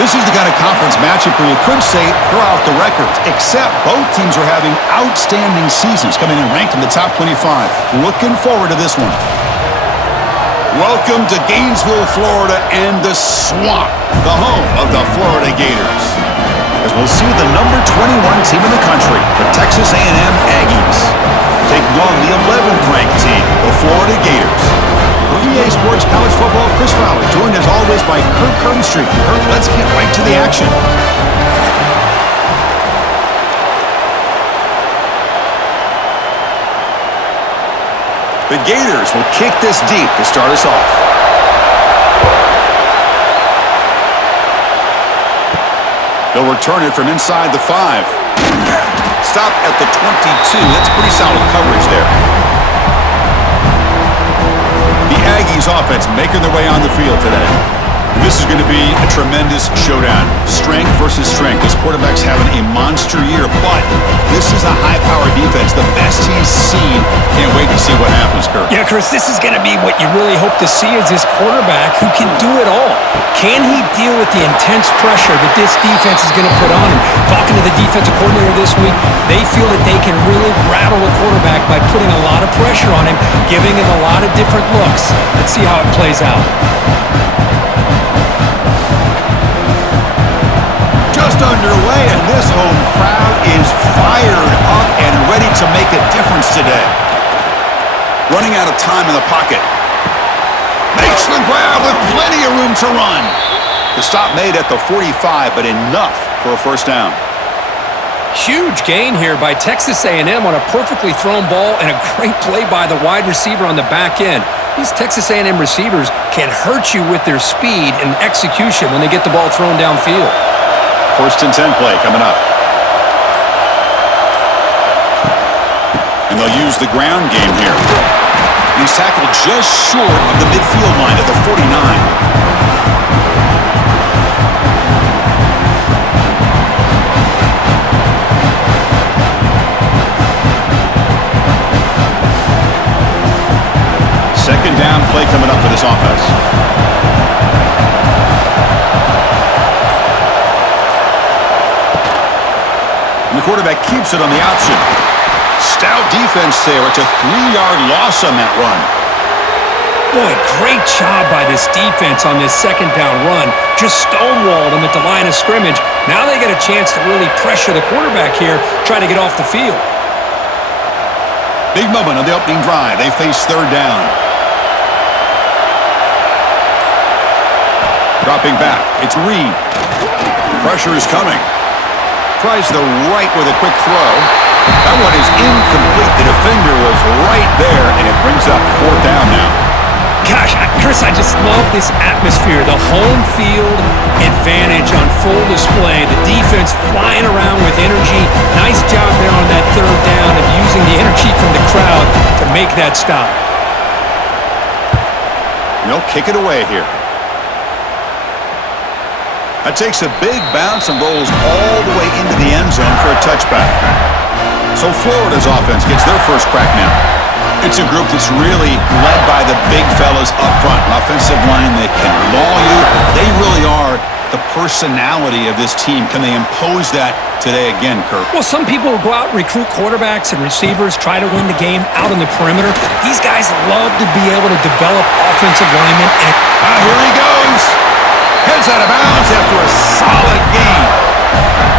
This is the kind of conference matchup where you could say throw out the records, except both teams are having outstanding seasons, coming in ranked in the top 25. Looking forward to this one. Welcome to Gainesville, Florida, and the Swamp, the home of the Florida Gators. As we'll see the number 21 team in the country, the Texas A&M Aggies, taking on the 11th ranked team, the Florida Gators. For EA Sports College Football, Chris Fowler, joined as always by Kirk Herbstreit. Kirk, let's get right to the action. The Gators will kick this deep to start us off. They'll return it from inside the 5. Stop at the 22. That's pretty solid coverage there. The Aggies offense making their way on the field today. This is going to be a tremendous showdown. Strength versus strength. This quarterback's having a monster year, but this is a high-powered defense, the best he's seen. Can't wait to see what happens, Kirk. Yeah, Chris, this is going to be what you really hope to see is this quarterback who can do it all. Can he deal with the intense pressure that this defense is going to put on him? Talking to the defensive coordinator this week, they feel that they can really rattle the quarterback by putting a lot of pressure on him, giving him a lot of different looks. Let's see how it plays out. Just underway, and this home crowd is fired up and ready to make a difference today. Running out of time in the pocket. Makes the grab with plenty of room to run. The stop made at the 45, but enough for a first down. Huge gain here by Texas A&M on a perfectly thrown ball and a great play by the wide receiver on the back end. These Texas A&M receivers can hurt you with their speed and execution when they get the ball thrown downfield. First and 10 play coming up. And they'll use the ground game here. He's tackled just short of the midfield line at the 49. Second down play coming up for this offense. And the quarterback keeps it on the option. Stout defense there. It's a 3-yard loss on that run. Boy, great job by this defense on this second down run. Just stonewalled them at the line of scrimmage. Now they get a chance to really pressure the quarterback here, try to get off the field. Big moment on the opening drive. They face third down. Dropping back. It's Reed. Pressure is coming. Tries the right with a quick throw. That one is incomplete. The defender was right there, and it brings up fourth down now. Gosh, Chris, I just love this atmosphere. The home field advantage on full display. The defense flying around with energy. Nice job there on that third down of using the energy from the crowd to make that stop. They'll kick it away here. That takes a big bounce and rolls all the way into the end zone for a touchback. So Florida's offense gets their first crack now. It's a group that's really led by the big fellas up front. An offensive line that can maul you. They really are the personality of this team. Can they impose that today again, Kirk? Well, some people will go out and recruit quarterbacks and receivers, try to win the game out on the perimeter. These guys love to be able to develop offensive linemen. Here he goes. Heads out of bounds after a solid gain.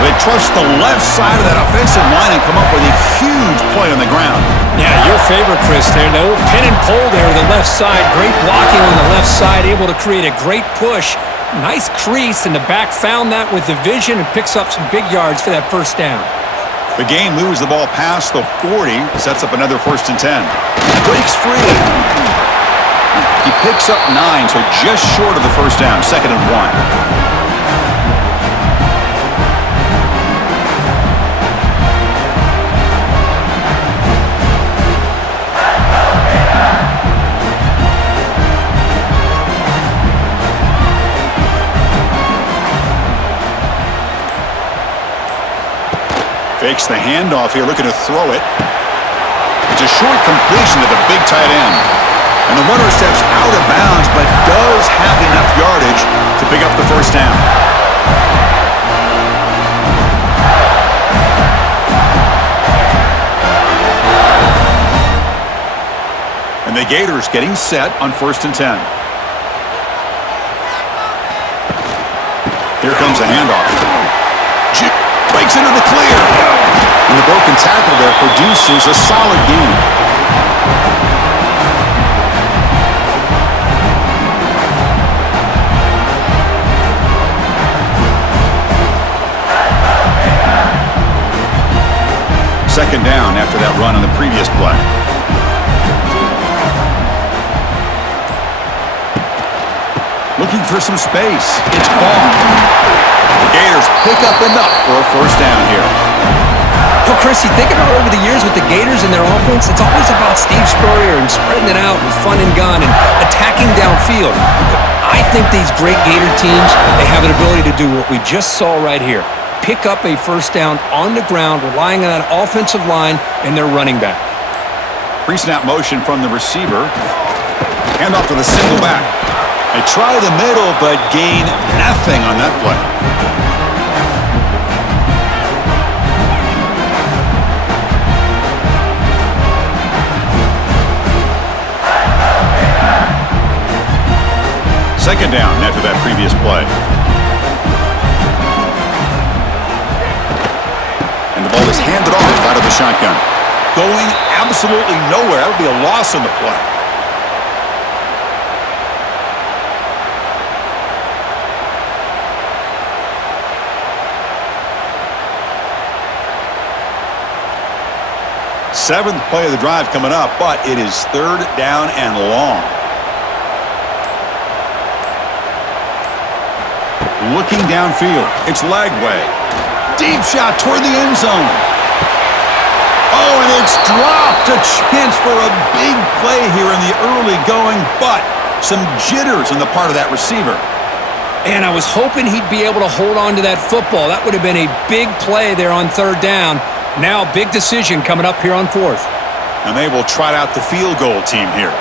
They trust the left side of that offensive line and come up with a huge play on the ground. Yeah, your favorite, Chris, there. The old pin and pull there to the left side. Great blocking on the left side, able to create a great push. Nice crease, and the back found that with the vision and picks up some big yards for that first down. The game moves the ball past the 40, sets up another first and 10. Breaks free. He picks up 9, so just short of the first down, second and 1. Fakes the handoff here, looking to throw it. It's a short completion to the big tight end. And the runner steps out of bounds, but does have enough yardage to pick up the first down. the Gators getting set on 1st and 10. Here comes a handoff. Breaks into the clear. And the broken tackle there produces a solid gain. Second down after that run on the previous play. Looking for some space. It's ball. The Gators pick up enough for a first down here. Well, Chris, you think about over the years with the Gators and their offense, it's always about Steve Spurrier and spreading it out with fun and gun and attacking downfield. But I think these great Gator teams, they have an ability to do what we just saw right here. Pick up a first down on the ground, relying on that offensive line and their running back. Pre-snap motion from the receiver. Hand off to the single back. They try the middle, but gain nothing on that play. Second down after that previous play. And the ball is handed off out of the shotgun. Going absolutely nowhere. That would be a loss on the play. Seventh play of the drive coming up, but it is 3rd down and long. Looking downfield. It's Lagway. Deep shot toward the end zone. Oh, and it's dropped. A chance for a big play here in the early going, but some jitters on the part of that receiver. And I was hoping he'd be able to hold on to that football. That would have been a big play there on 3rd down. Now, big decision coming up here on 4th. And they will trot out the field goal team here.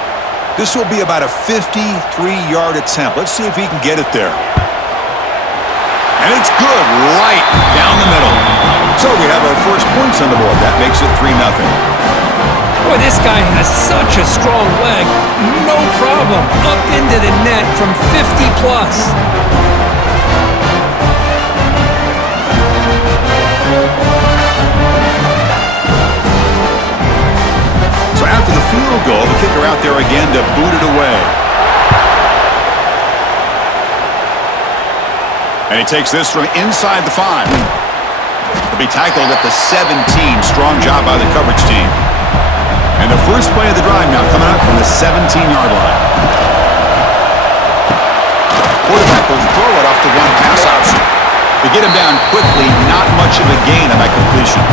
This will be about a 53-yard attempt. Let's see if he can get it there. And it's good right down the middle. So we have our first points on the board. That makes it 3-0. Boy, this guy has such a strong leg. No problem. Up into the net from 50+. So after the field goal, the kicker out there again to boot it away. And he takes this from inside the 5. He'll be tackled at the 17. Strong job by the coverage team. And the first play of the drive now coming up from the 17-yard line. Quarterback will throw it off the one pass option. To get him down quickly, not much of a gain on that completion.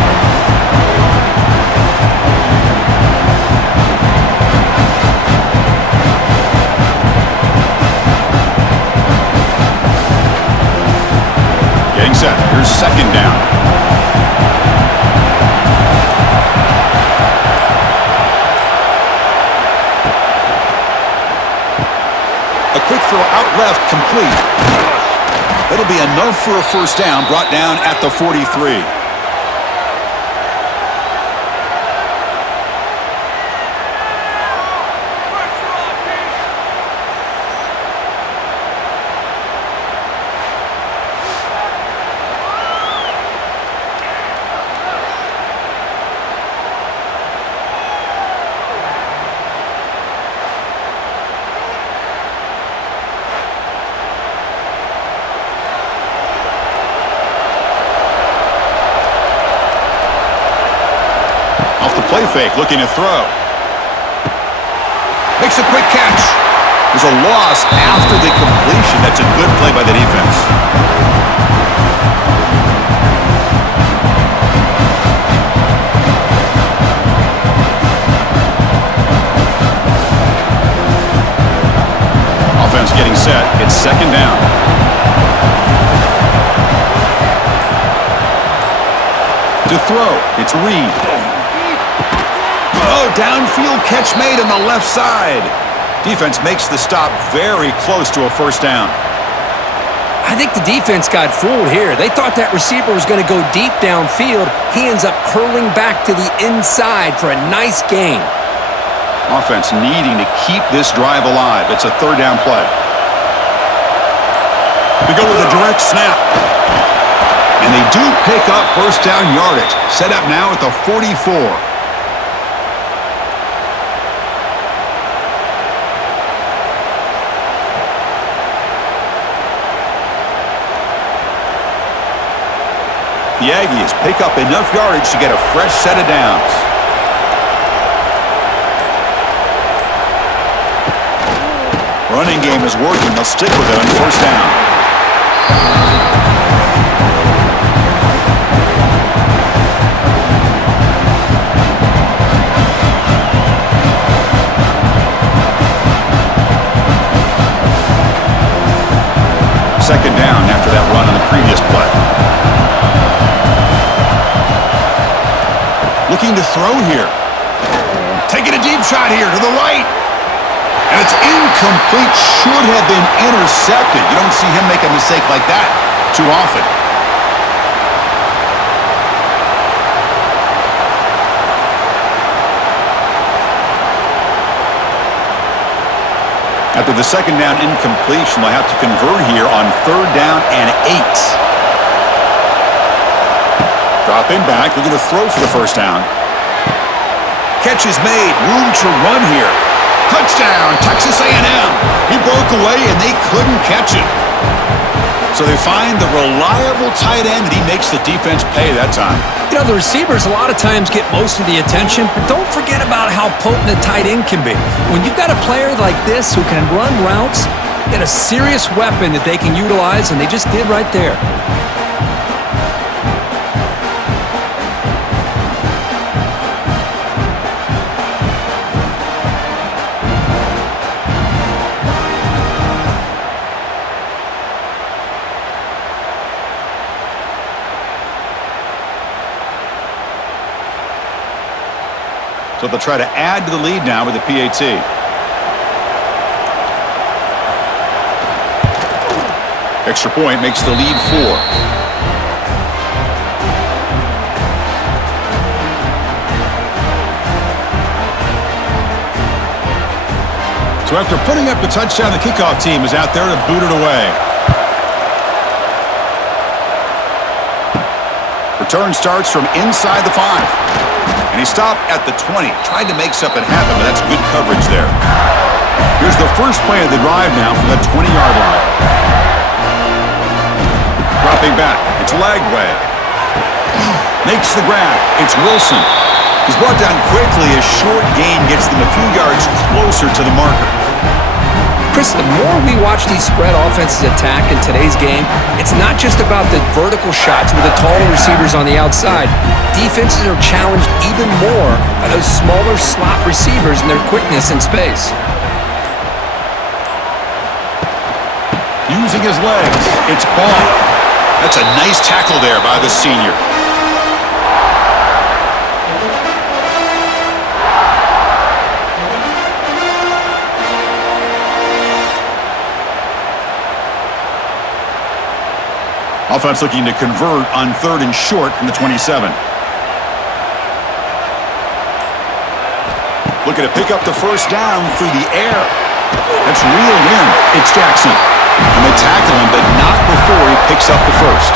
Getting set. Here's 2nd down. A quick throw out left, complete. It'll be enough for a first down, brought down at the 43. Play fake, looking to throw. Makes a quick catch. There's a loss after the completion. That's a good play by the defense. Offense getting set. It's 2nd down. To throw, it's Reed. Oh, downfield catch made on the left side. Defense makes the stop very close to a first down. I think the defense got fooled here. They thought that receiver was going to go deep downfield. He ends up curling back to the inside for a nice gain. Offense needing to keep this drive alive. It's a third down play. We go with a direct snap. And they do pick up first down yardage. Set up now at the 44. The Aggies pick up enough yardage to get a fresh set of downs. Running game is working. They'll stick with it on first down. Second down after that run on the previous play. Looking to throw here. Taking a deep shot here to the right. And it's incomplete. Should have been intercepted. You don't see him make a mistake like that too often. After the second down incompletion, they'll have to convert here on third down and 8. Dropping back, looking to throw for the first down. Catch is made. Room to run here. Touchdown, Texas A&M. He broke away, and they couldn't catch him. So they find the reliable tight end, and he makes the defense pay that time. You know, the receivers a lot of times get most of the attention, but don't forget about how potent a tight end can be. When you've got a player like this who can run routes, get a serious weapon that they can utilize, and they just did right there. So they'll try to add to the lead now with the PAT. Extra point makes the lead 4. So after putting up the touchdown, the kickoff team is out there to boot it away. Return starts from inside the 5. And he stopped at the 20. Tried to make something happen, but that's good coverage there. Here's the first play of the drive now from the 20-yard line. Dropping back. It's Lagway. Makes the grab. It's Wilson. He's brought down quickly. A short gain gets them a few yards closer to the marker. Chris, the more we watch these spread offenses attack in today's game, it's not just about the vertical shots with the taller receivers on the outside. Defenses are challenged even more by those smaller slot receivers and their quickness in space. Using his legs, it's Ball. That's a nice tackle there by the senior. Offense looking to convert on third and short from the 27. Looking to pick up the first down through the air. That's reeled in. It's Jackson. And they tackle him, but not before he picks up the first.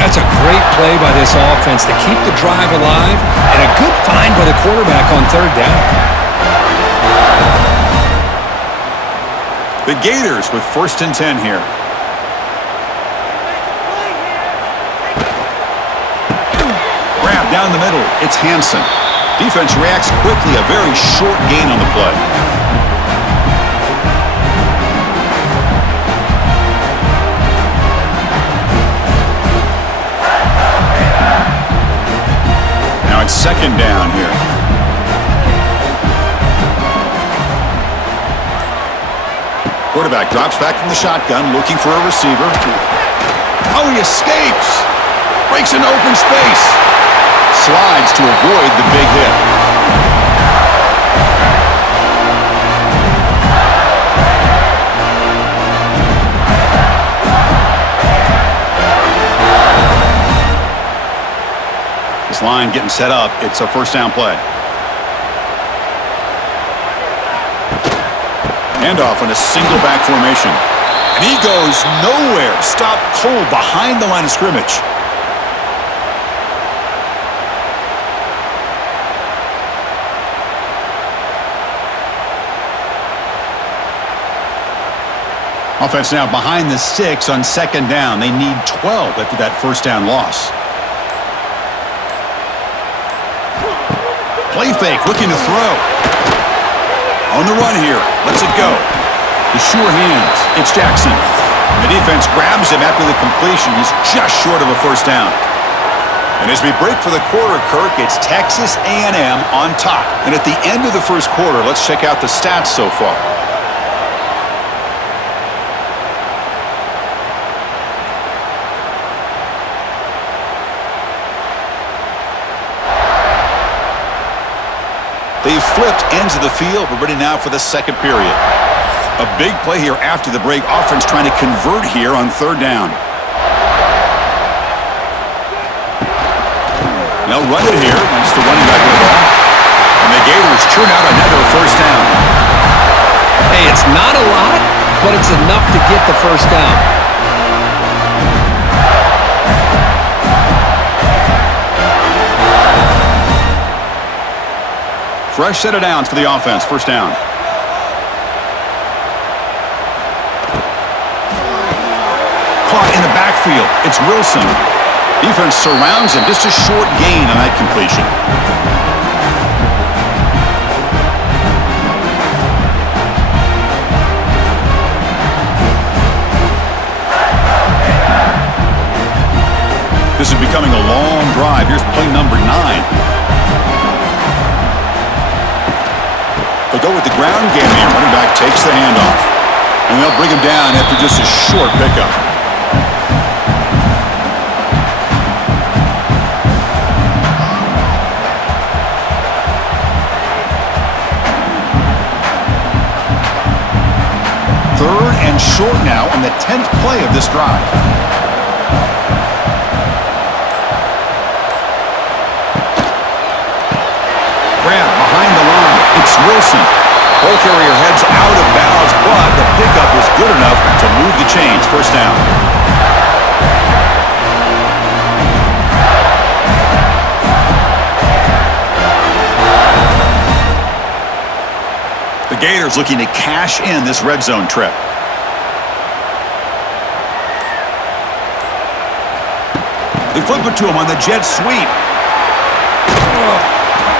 That's a great play by this offense to keep the drive alive, and a good find by the quarterback on third down. The Gators with first and 10 here. Grab down the middle. It's Hansen. Defense reacts quickly. A very short gain on the play. Now it's second down here. Quarterback drops back from the shotgun, looking for a receiver. Oh, he escapes. Breaks into open space. Slides to avoid the big hit. This line getting set up. It's a first down play. Handoff on a single back formation. And he goes nowhere. Stopped cold behind the line of scrimmage. Offense now behind the 6 on second down. They need 12 after that first down loss. Play fake, looking to throw. On the run here. Lets it go. The sure hands. It's Jackson. The defense grabs him after the completion. He's just short of a first down. And as we break for the quarter, Kirk, it's Texas A&M on top. And at the end of the first quarter, let's check out the stats so far. They've flipped ends of the field. We're ready now for the second period. A big play here after the break. Offense trying to convert here on third down. They'll run it here. It's the running back with the ball. And the Gators churn out another first down. Hey, it's not a lot, but it's enough to get the first down. Fresh set of downs for the offense. First down. Caught in the backfield. It's Wilson. Defense surrounds him. Just a short gain on that completion. This is becoming a long drive. Here's play number 9. They'll go with the ground game here. Running back takes the handoff. And they'll bring him down after just a short pickup. Third and short now on the 10th play of this drive. Grab behind the line. It's Wilson. Ball carrier heads out of bounds, but the pickup was good enough to move the chains. First down. The Gators looking to cash in this red zone trip. They flip it to him on the jet sweep.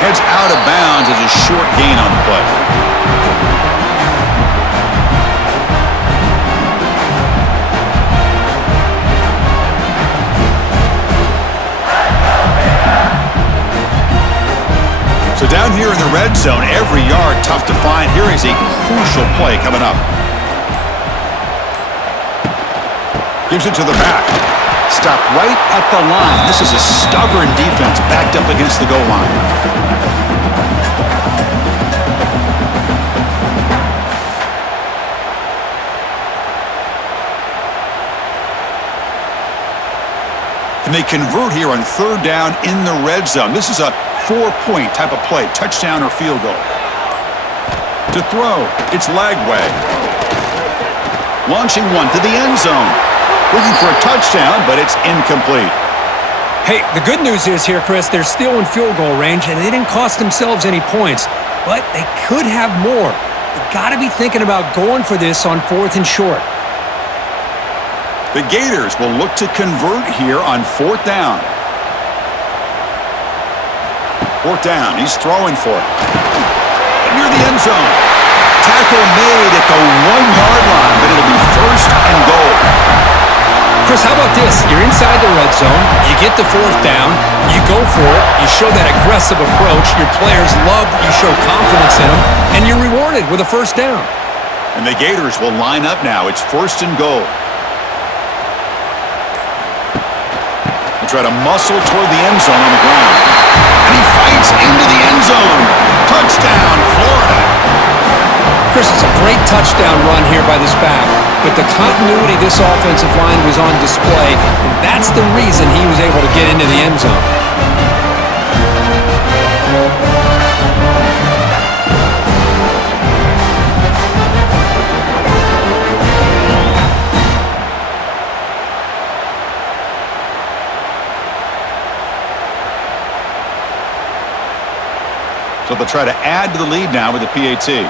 Heads out of bounds as a short gain on the play. So down here in the red zone, every yard tough to find. Here is a crucial play coming up. Gives it to the back. Stop right at the line. This is a stubborn defense backed up against the goal line. And they convert here on third down in the red zone. This is a 4-point type of play, touchdown or field goal. To throw, it's Lagway. Launching one to the end zone. Looking for a touchdown, but it's incomplete. Hey, the good news is here, Chris, they're still in field goal range, and they didn't cost themselves any points, but they could have more. You got to be thinking about going for this on fourth and short. The Gators will look to convert here on fourth down. Fourth down, he's throwing for it. Near the end zone. Tackle made at the 1-yard line, but it'll be first and goal. Chris, how about this? You're inside the red zone, you get the fourth down, you go for it, you show that aggressive approach, your players love that you show confidence in them, and you're rewarded with a first down. And the Gators will line up now. It's first and goal. They try to muscle toward the end zone on the ground. And he fights into the end zone. Touchdown, Florida. Chris, it's a great touchdown run here by this back, but the continuity of this offensive line was on display, and that's the reason he was able to get into the end zone. So they'll try to add to the lead now with the PAT. And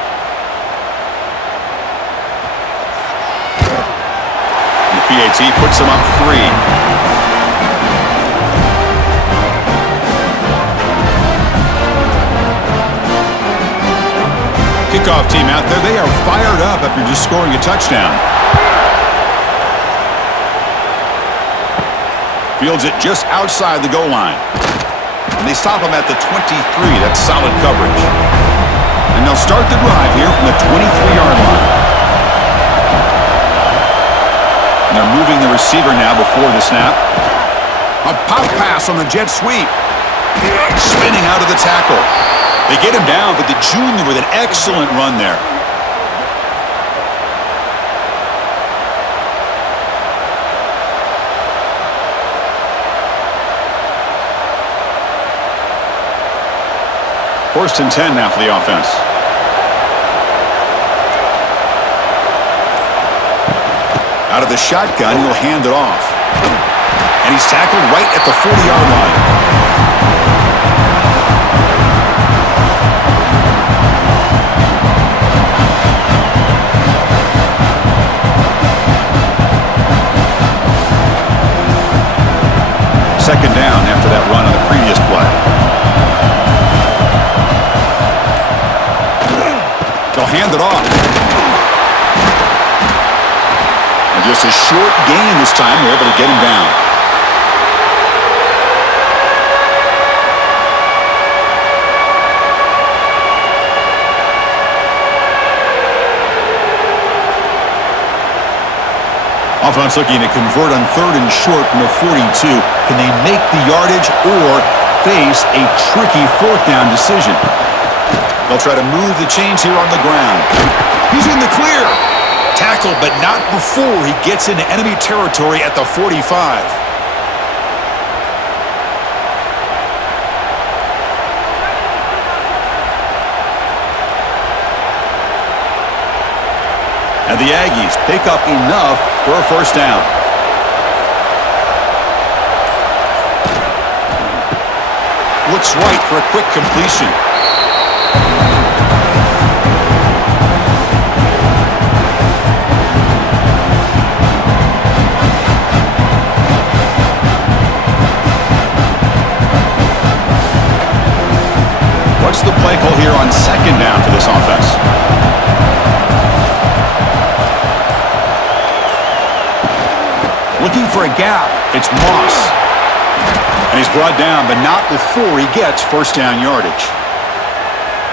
the PAT puts them up 3. Kickoff team out there. They are fired up after just scoring a touchdown. Fields it just outside the goal line. And they stop him at the 23. That's solid coverage. And they'll start the drive here from the 23-yard line. And they're moving the receiver now before the snap. A pop pass on the jet sweep. Spinning out of the tackle. They get him down, but the junior with an excellent run there. First and 10 now for the offense. Out of the shotgun, he'll hand it off. And he's tackled right at the 40-yard line. Second down after that run on the previous play. They'll hand it off. And just a short gain this time. They're able to get him down. Offense looking to convert on 3rd and short from the 42. Can they make the yardage or face a tricky 4th down decision? They'll try to move the chains here on the ground. He's in the clear. Tackled, but not before he gets into enemy territory at the 45. And the Aggies pick up enough for a first down. Looks right for a quick completion. What's the play call here on 2nd down for this offense? Looking for a gap. It's Moss. And he's brought down, but not before he gets first down yardage.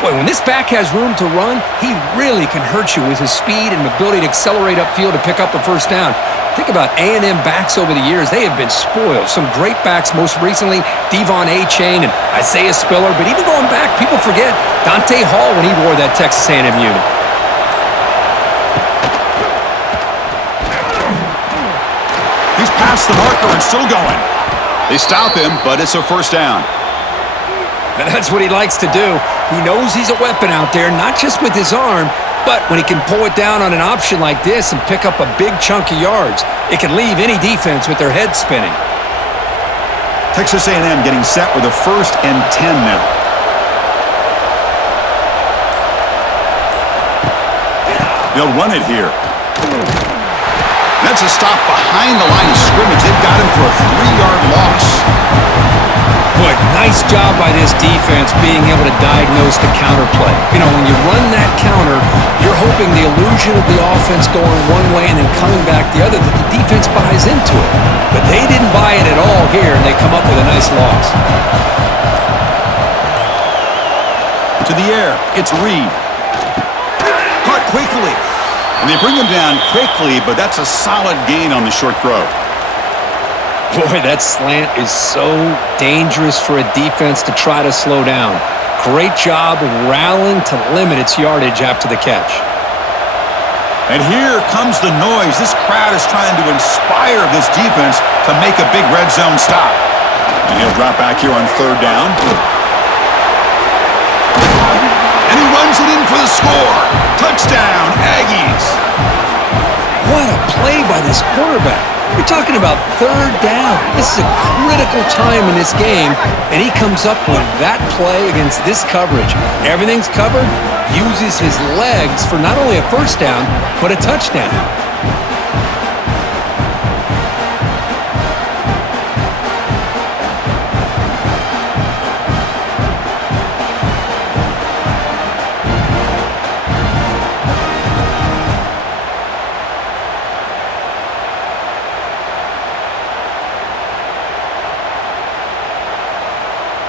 Boy, when this back has room to run, he really can hurt you with his speed and ability to accelerate upfield to pick up a first down. Think about A&M backs over the years. They have been spoiled. Some great backs, most recently, Devon A-Chain and Isaiah Spiller. But even going back, people forget Dante Hall when he wore that Texas A&M unit. He's past the marker and still going. They stop him, but it's a first down. And that's what he likes to do. He knows he's a weapon out there, not just with his arm, but when he can pull it down on an option like this and pick up a big chunk of yards, it can leave any defense with their head spinning. Texas A&M getting set with a 1st and 10 now. They'll run it here. That's a stop behind the line of scrimmage. They've got him for a 3-yard loss. Boy, nice job by this defense being able to diagnose the counterplay. You know, when you run that counter, you're hoping the illusion of the offense going one way and then coming back the other, that the defense buys into it. But they didn't buy it at all here, and they come up with a nice loss. To the air, it's Reed. Caught quickly. And they bring him down quickly, but that's a solid gain on the short throw. Boy, that slant is so dangerous for a defense to try to slow down. Great job of rallying to limit its yardage after the catch. And here comes the noise. This crowd is trying to inspire this defense to make a big red zone stop. And he'll drop back here on 3rd down. And he runs it in for the score. Touchdown, Aggies. What a play by this quarterback. You're talking about third down. This is a critical time in this game, and he comes up with that play against this coverage. Everything's covered, uses his legs for not only a first down, but a touchdown.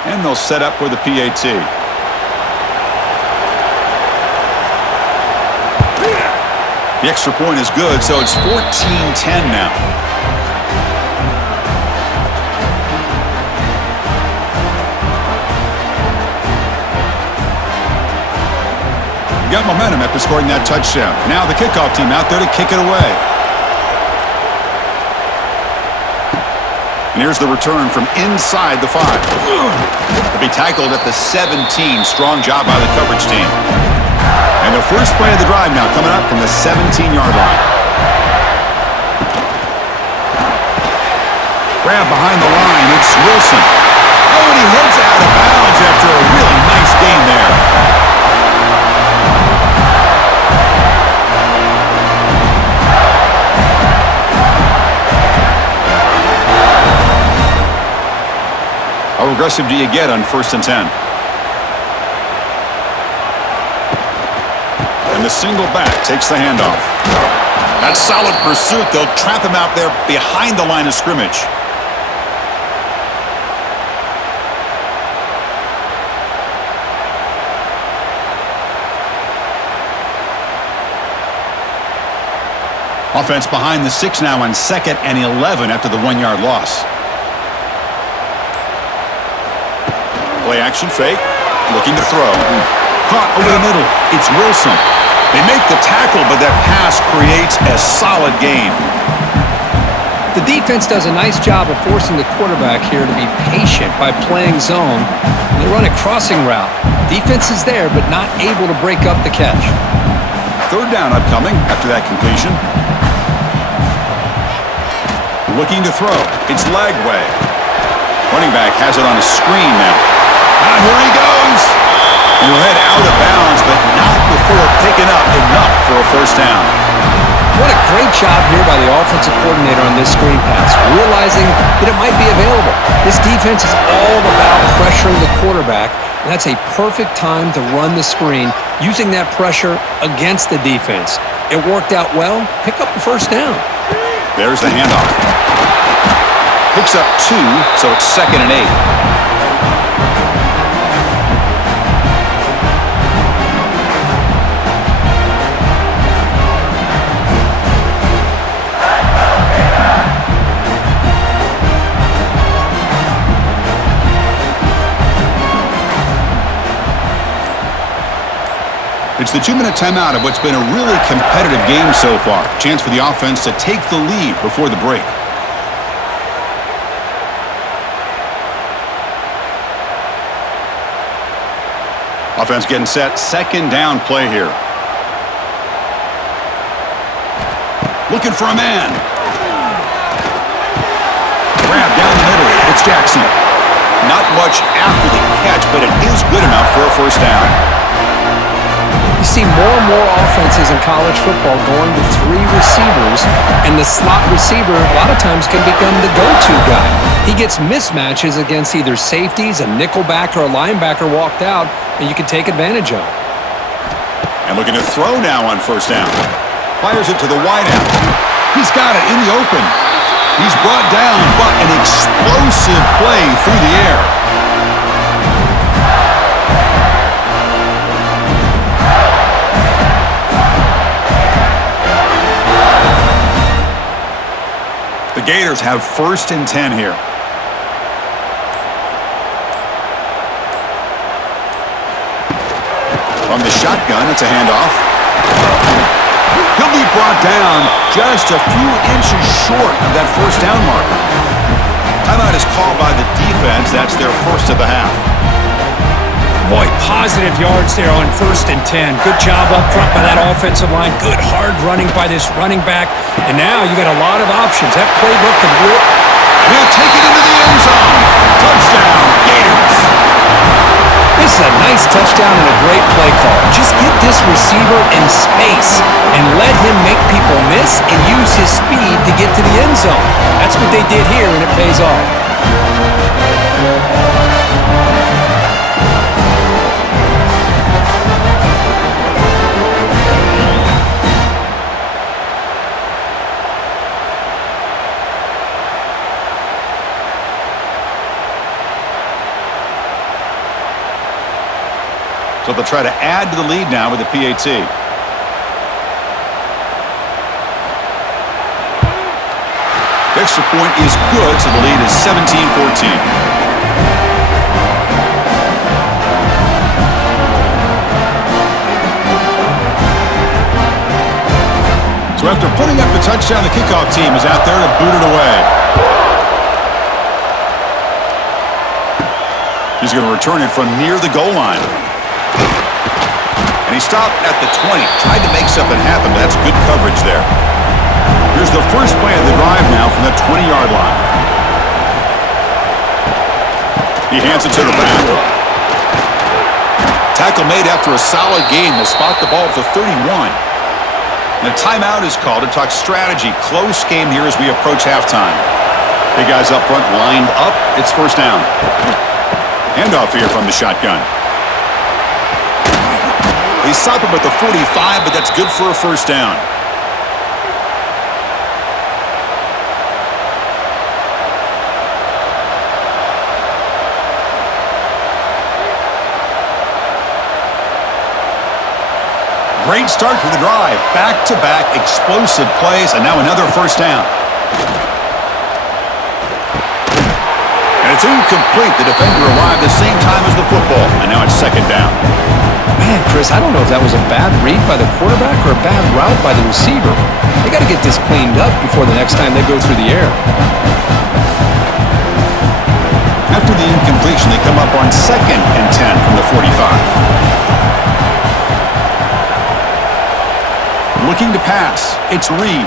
And they'll set up with a PAT. The extra point is good, so it's 14-10 now. Got momentum after scoring that touchdown. Now the kickoff team out there to kick it away. And here's the return from inside the 5. To be tackled at the 17. Strong job by the coverage team. And the first play of the drive now coming up from the 17-yard line. Grab behind the line. It's Wilson. Oh, and he heads out of bounds after a really nice gain there. How aggressive do you get on 1st and 10? And the single back takes the handoff. That's solid pursuit. They'll trap him out there behind the line of scrimmage. Offense behind the 6 now on 2nd and 11 after the 1-yard loss. Play action fake, looking to throw. Caught over the middle. It's Wilson. They make the tackle, but that pass creates a solid gain. The defense does a nice job of forcing the quarterback here to be patient by playing zone. They run a crossing route. Defense is there, but not able to break up the catch. 3rd down upcoming after that completion. Looking to throw. It's Lagway. Running back has it on a screen now. And here he goes. And he'll head out of bounds, but not before picking up enough for a 1st down. What a great job here by the offensive coordinator on this screen pass, realizing that it might be available. This defense is all about pressuring the quarterback, and that's a perfect time to run the screen, using that pressure against the defense. It worked out well. Pick up the 1st down. There's the handoff. Picks up 2, so it's 2nd and 8. It's the 2-minute timeout of what's been a really competitive game so far. Chance for the offense to take the lead before the break. Offense getting set. 2nd down play here. Looking for a man. Grab down the middle. It's Jackson. Not much after the catch, but it is good enough for a 1st down. You see more and more offenses in college football going to 3 receivers, and the slot receiver a lot of times can become the go-to guy. He gets mismatches against either safeties, a nickelbacker, or a linebacker walked out, and you can take advantage of it. And looking to throw now on 1st down. Fires it to the wideout. He's got it in the open. He's brought down, but an explosive play through the air. The Gators have 1st and 10 here. From the shotgun, it's a handoff. He'll be brought down just a few inches short of that 1st down marker. Timeout is called by the defense. That's their 1st of the half. Boy, positive yards there on 1st and 10. Good job up front by that offensive line. Good hard running by this running back. And now you got a lot of options. That playbook can work. He'll take it into the end zone. Touchdown, Gators. This is a nice touchdown and a great play call. Just get this receiver in space and let him make people miss and use his speed to get to the end zone. That's what they did here, and it pays off. So they'll try to add to the lead now with the PAT. The extra point is good, so the lead is 17-14. So after putting up the touchdown, the kickoff team is out there to boot it away. He's going to return it from near the goal line. And he stopped at the 20. Tried to make something happen, but that's good coverage there. Here's the first play of the drive now from the 20-yard line. He hands it to the back. Tackle made after a solid gain. Will spot the ball at the 31. And a timeout is called to talk strategy. Close game here as we approach halftime. Big guys up front lined up. It's first down. Handoff here from the shotgun. He stopped him at the 45, but that's good for a first down. Great start for the drive. Back-to-back explosive plays, and now another first down. And it's incomplete. The defender arrived the same time as the football, and now it's second down. Man, Chris, I don't know if that was a bad read by the quarterback or a bad route by the receiver. They got to get this cleaned up before the next time they go through the air. After the incompletion, they come up on 2nd and 10 from the 45. Looking to pass. It's Reed.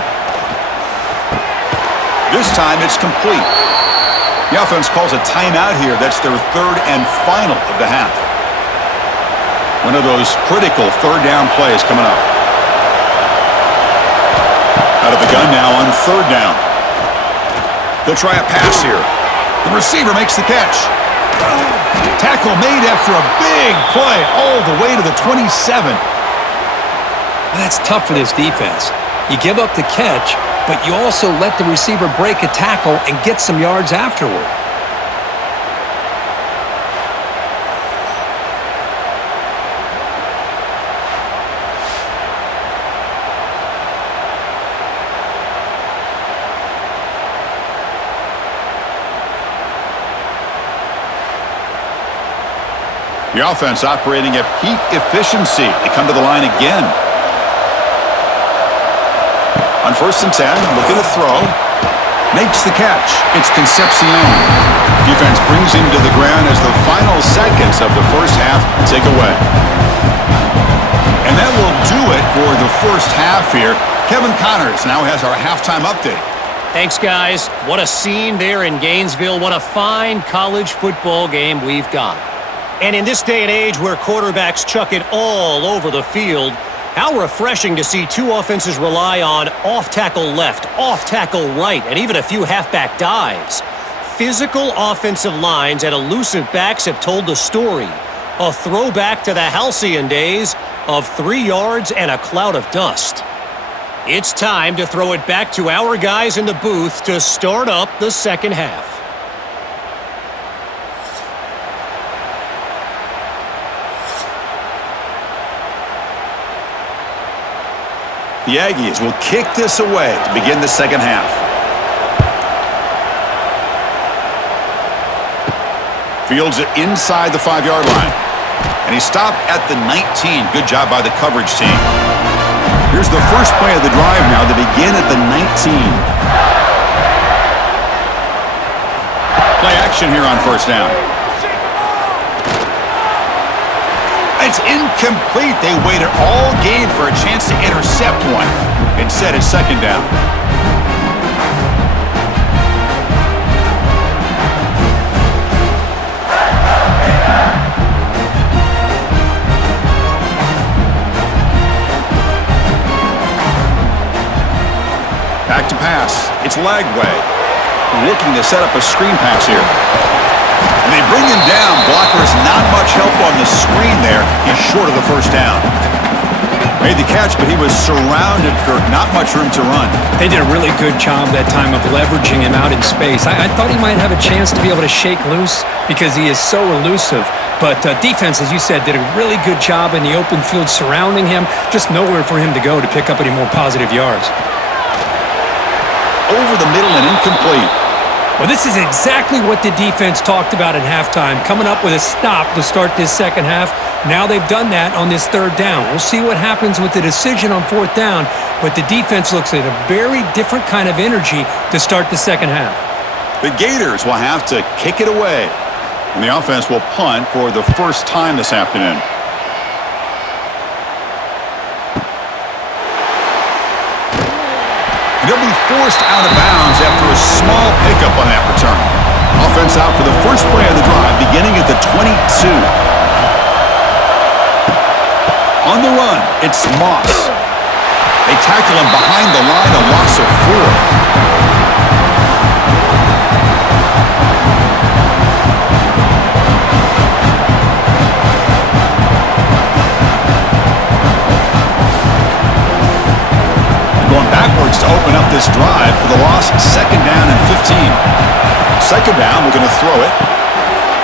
This time it's complete. The offense calls a timeout here. That's their third and final of the half. One of those critical third down plays coming up. Out of the gun now on third down. They'll try a pass here. The receiver makes the catch. Tackle made after a big play all the way to the 27. That's tough for this defense. You give up the catch, but you also let the receiver break a tackle and get some yards afterward. The offense operating at peak efficiency. They come to the line again. On 1st and 10, looking to throw. Makes the catch. It's Concepcion. Defense brings him to the ground as the final seconds of the first half take away. And that will do it for the first half here. Kevin Connors now has our halftime update. Thanks, guys. What a scene there in Gainesville. What a fine college football game we've got. And in this day and age where quarterbacks chuck it all over the field, how refreshing to see two offenses rely on off-tackle left, off-tackle right, and even a few halfback dives. Physical offensive lines and elusive backs have told the story. A throwback to the halcyon days of 3 yards and a cloud of dust. It's time to throw it back to our guys in the booth to start up the second half. The Aggies will kick this away to begin the second half. Fields it inside the 5-yard line. And he stopped at the 19. Good job by the coverage team. Here's the first play of the drive now to begin at the 19. Play action here on first down. It's incomplete. They waited all game for a chance to intercept one. Instead, it's second down. Back to pass. It's Lagway. Looking to set up a screen pass here. And they bring him down. Blocker's not much help on the screen there. He's short of the first down. Made the catch, but he was surrounded, Kirk. Not much room to run. They did a really good job that time of leveraging him out in space. I thought he might have a chance to be able to shake loose because he is so elusive. But defense, as you said, did a really good job in the open field surrounding him. Just nowhere for him to go to pick up any more positive yards. Over the middle and incomplete. Well, this is exactly what the defense talked about at halftime, coming up with a stop to start this second half. Now they've done that on this third down. We'll see what happens with the decision on fourth down, but the defense looks at a very different kind of energy to start the second half. The Gators will have to kick it away, and the offense will punt for the first time this afternoon. They'll be forced out of bounds after a small pickup on that return. Offense out for the first play of the drive, beginning at the 22. On the run, it's Moss. They tackle him behind the line, a loss of 4. Going backwards to open up this drive for the loss, second down and 15. Second down, we're going to throw it.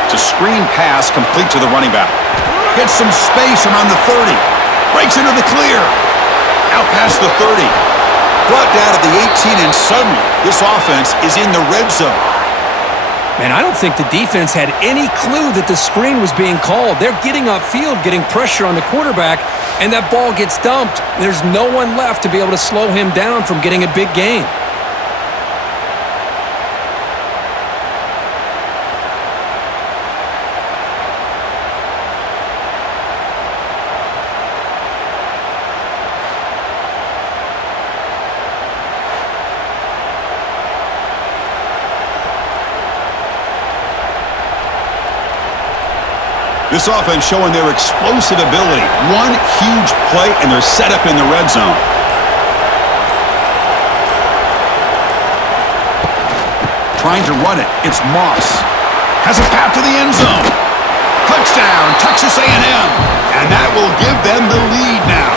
It's a screen pass complete to the running back. Gets some space around the 30. Breaks into the clear. Out past the 30. Brought down to the 18, and suddenly this offense is in the red zone. Man, I don't think the defense had any clue that the screen was being called. They're getting upfield, getting pressure on the quarterback, and that ball gets dumped. There's no one left to be able to slow him down from getting a big gain. This offense showing their explosive ability. One huge play, and they're set up in the red zone. Trying to run it. It's Moss. Has a path to the end zone. Touchdown, Texas A&M. And that will give them the lead now.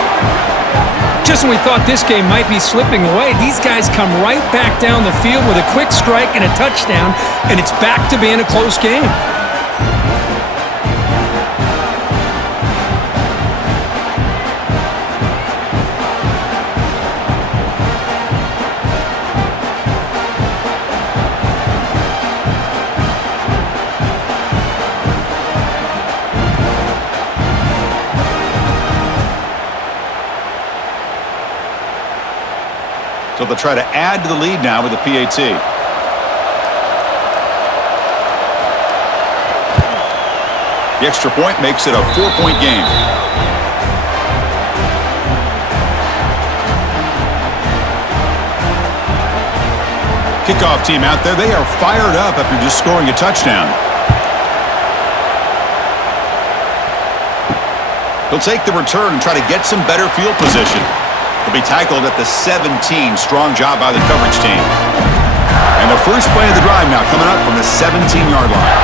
Just when we thought this game might be slipping away, these guys come right back down the field with a quick strike and a touchdown, and it's back to being a close game. So they'll try to add to the lead now with a PAT. The extra point makes it a 4-point game. Kickoff team out there, they are fired up after just scoring a touchdown. They'll take the return and try to get some better field position. He'll be tackled at the 17. Strong job by the coverage team. And the first play of the drive now coming up from the 17-yard line.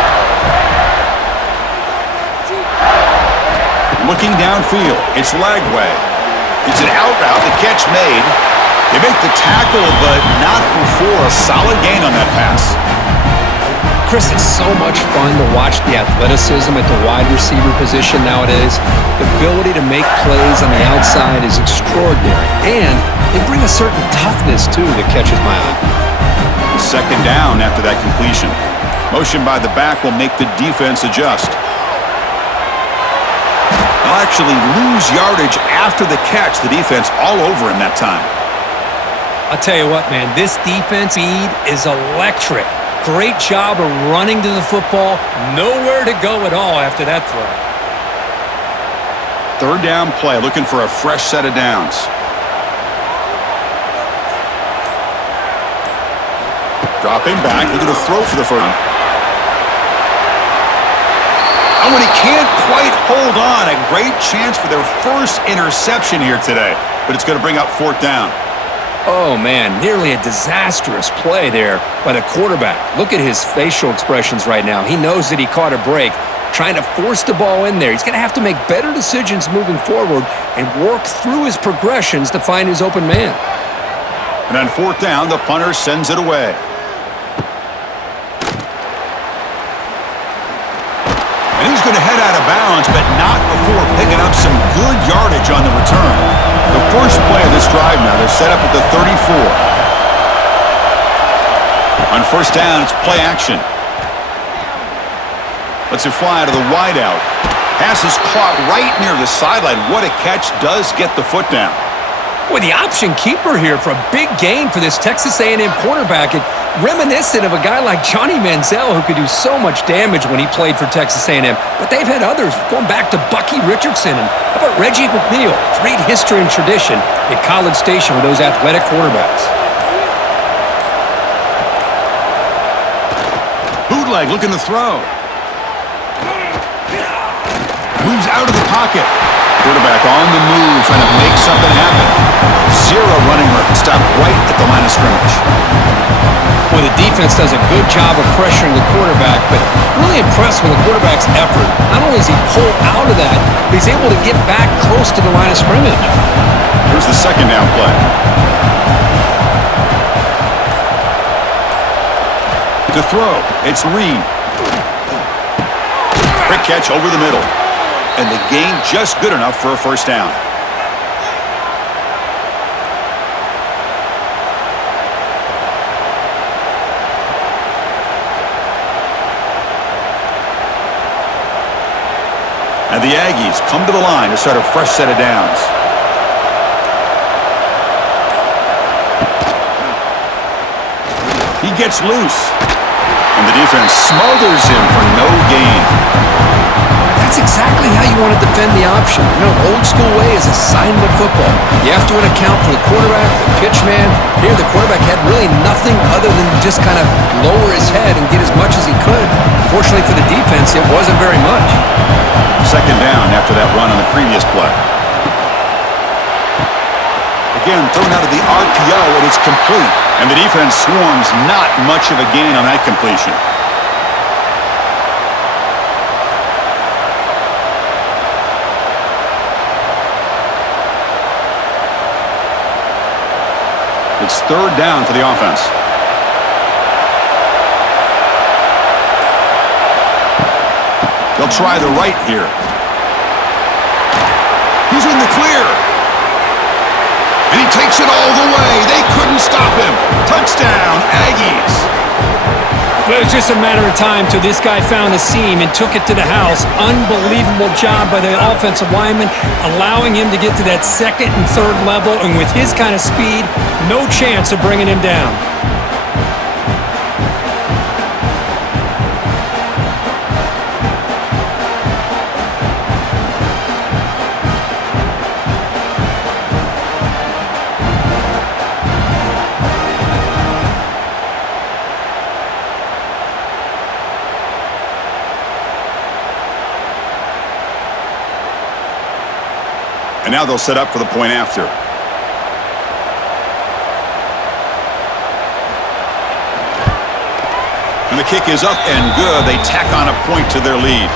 Looking downfield, it's Lagway. It's an out route, the catch made. They make the tackle, but not before a solid gain on that pass. Chris, it's so much fun to watch the athleticism at the wide receiver position nowadays. The ability to make plays on the outside is extraordinary, and they bring a certain toughness, too, that catches my eye. Second down after that completion. Motion by the back will make the defense adjust. They'll actually lose yardage after the catch. The defense all over him that time. I'll tell you what, man, this defense speed is electric. Great job of running to the football. Nowhere to go at all after that throw. Third down play, looking for a fresh set of downs. Dropping back, looking to throw for the first. And when he can't quite hold on, a great chance for their first interception here today. But it's going to bring up fourth down. Oh, man, nearly a disastrous play there by the quarterback. Look at his facial expressions right now. He knows that he caught a break, trying to force the ball in there. He's going to have to make better decisions moving forward and work through his progressions to find his open man. And on fourth down, the punter sends it away. And he's going to head out of bounds, but not before picking up some good yardage on the return. The first play of this drive now, they're set up at the 34. On first down, it's play action. Lets it fly out of the wideout. Pass is caught right near the sideline. What a catch, does get the foot down. Boy, the option keeper here for a big gain for this Texas A&M quarterback. And reminiscent of a guy like Johnny Manziel, who could do so much damage when he played for Texas A&M. But they've had others, going back to Bucky Richardson. And how about Reggie McNeil? Great history and tradition at College Station with those athletic quarterbacks. Bootleg looking to throw. Moves out of the pocket. Quarterback on the move, trying to make something happen. Zero running room. Stop right at the line of scrimmage. Well, the defense does a good job of pressuring the quarterback, but really impressed with the quarterback's effort. Not only does he pull out of that, but he's able to get back close to the line of scrimmage. Here's the second down play. To throw, it's Reed. Quick catch over the middle. And the gain just good enough for a first down. And the Aggies come to the line to start a fresh set of downs. He gets loose. And the defense smothers him for no gain. That's exactly how you want to defend the option. You know, old school way is assignment football. You have to account for the quarterback, the pitch man. Here, the quarterback had really nothing other than just kind of lower his head and get as much as he could. Fortunately for the defense, it wasn't very much. Second down after that run on the previous play. Again, thrown out of the RPO, and it's complete. And the defense swarms not much of a gain on that completion. It's third down for the offense. They'll try the right here. He's in the clear. And he takes it all the way. They couldn't stop him. Touchdown, Aggies. It was just a matter of time till this guy found a seam and took it to the house. Unbelievable job by the offensive lineman, allowing him to get to that second and third level. And with his kind of speed, no chance of bringing him down. And now they'll set up for the point after. And the kick is up and good. They tack on a point to their lead.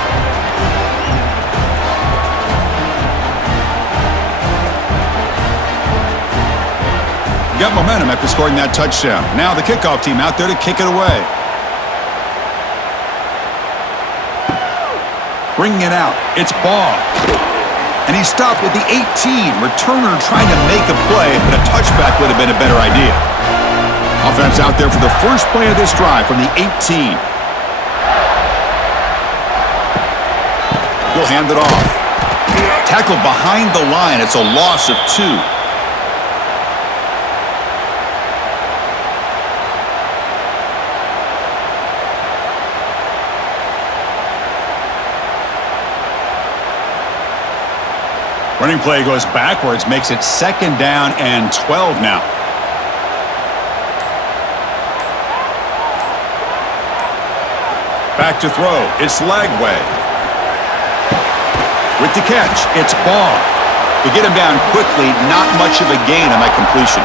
Got momentum after scoring that touchdown. Now the kickoff team out there to kick it away. Bringing it out. It's Ball. And he stopped at the 18. Returner trying to make a play, but a touchback would have been a better idea. Offense out there for the first play of this drive from the 18. He'll hand it off. Tackled behind the line. It's a loss of 2. Running play goes backwards, makes it 2nd down and 12 now. Back to throw. It's Lagway. With the catch, it's Ball. To get him down quickly, not much of a gain on that completion.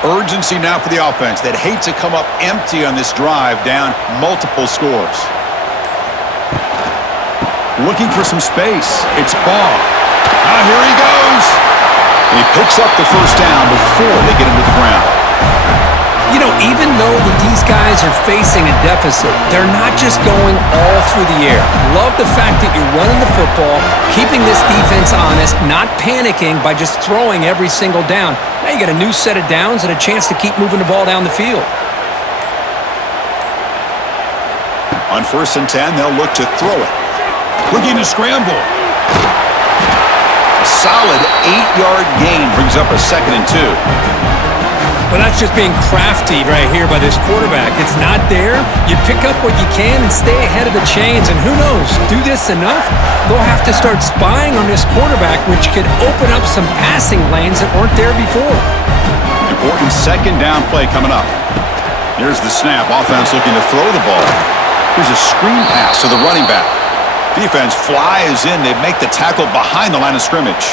Urgency now for the offense. They'd hate to come up empty on this drive, down multiple scores. Looking for some space. It's Ball. Now here he goes. And he picks up the first down before they get him to the ground. You know, even though these guys are facing a deficit, they're not just going all through the air. Love the fact that you're running the football, keeping this defense honest, not panicking by just throwing every single down. Now you got a new set of downs and a chance to keep moving the ball down the field. On 1st and 10, they'll look to throw it. Looking to scramble. A solid 8-yard gain brings up a 2nd and 2. Well, that's just being crafty right here by this quarterback. It's not there. You pick up what you can and stay ahead of the chains. And who knows, do this enough, they'll have to start spying on this quarterback, which could open up some passing lanes that weren't there before. Important 2nd down play coming up. Here's the snap. Offense looking to throw the ball. Here's a screen pass to the running back. Defense flies in. They make the tackle behind the line of scrimmage.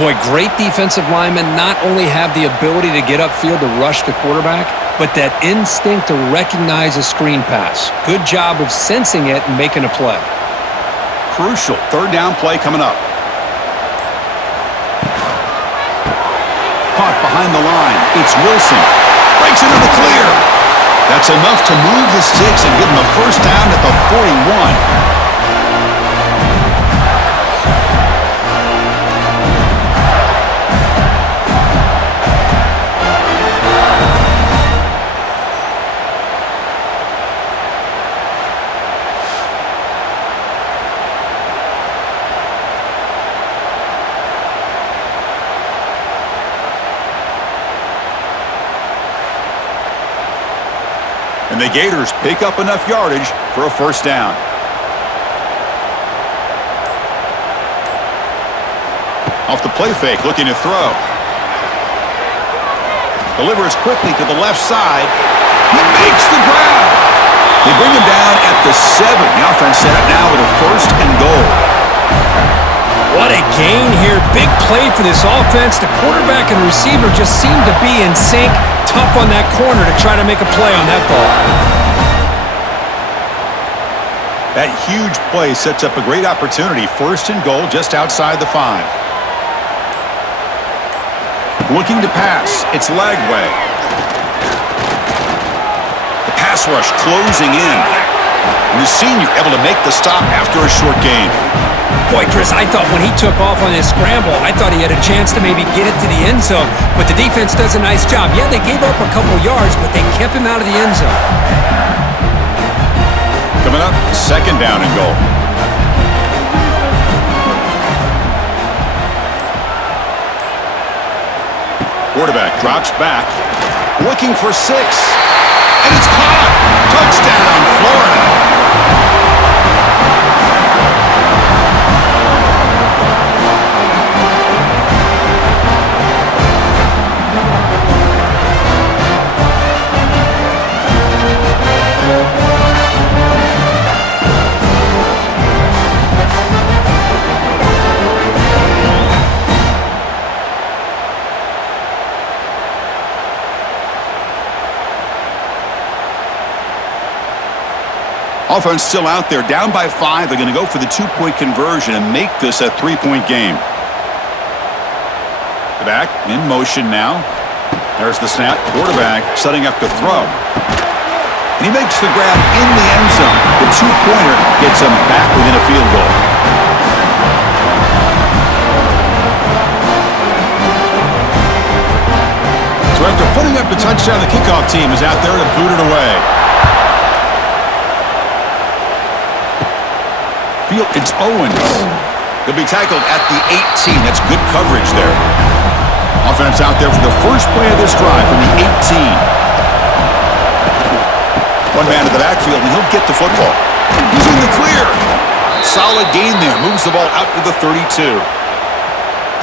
Boy, great defensive linemen not only have the ability to get upfield to rush the quarterback, but that instinct to recognize a screen pass. Good job of sensing it and making a play. Crucial 3rd down play coming up. Caught behind the line. It's Wilson. Breaks into the clear. That's enough to move the sticks and give them a first down at the 41. And the Gators pick up enough yardage for a first down. Off the play fake, looking to throw. Delivers quickly to the left side. He makes the grab. They bring him down at the 7. The offense set up now with a 1st and goal. What a gain here. Big play for this offense. The quarterback and receiver just seem to be in sync. Tough on that corner to try to make a play on that ball. That huge play sets up a great opportunity. 1st and goal just outside the 5. Looking to pass. It's Lagway. The pass rush closing in. And the senior able to make the stop after a short gain. Boy, Chris, I thought when he took off on his scramble, I thought he had a chance to maybe get it to the end zone. But the defense does a nice job. Yeah, they gave up a couple yards, but they kept him out of the end zone. Coming up, 2nd down and goal. Quarterback drops back, looking for 6. And it's caught! Touchdown, Florida! Offense still out there, down by 5. They're going to go for the 2-point conversion and make this a 3-point game. The back in motion now. There's the snap. Quarterback setting up to throw. And he makes the grab in the end zone. The 2-pointer gets him back within a field goal. So after putting up the touchdown, the kickoff team is out there to boot it away. It's Owens. He'll be tackled at the 18. That's good coverage there. Offense out there for the first play of this drive from the 18. One man in the backfield, and he'll get the football. He's in the clear. Solid gain there. Moves the ball out to the 32.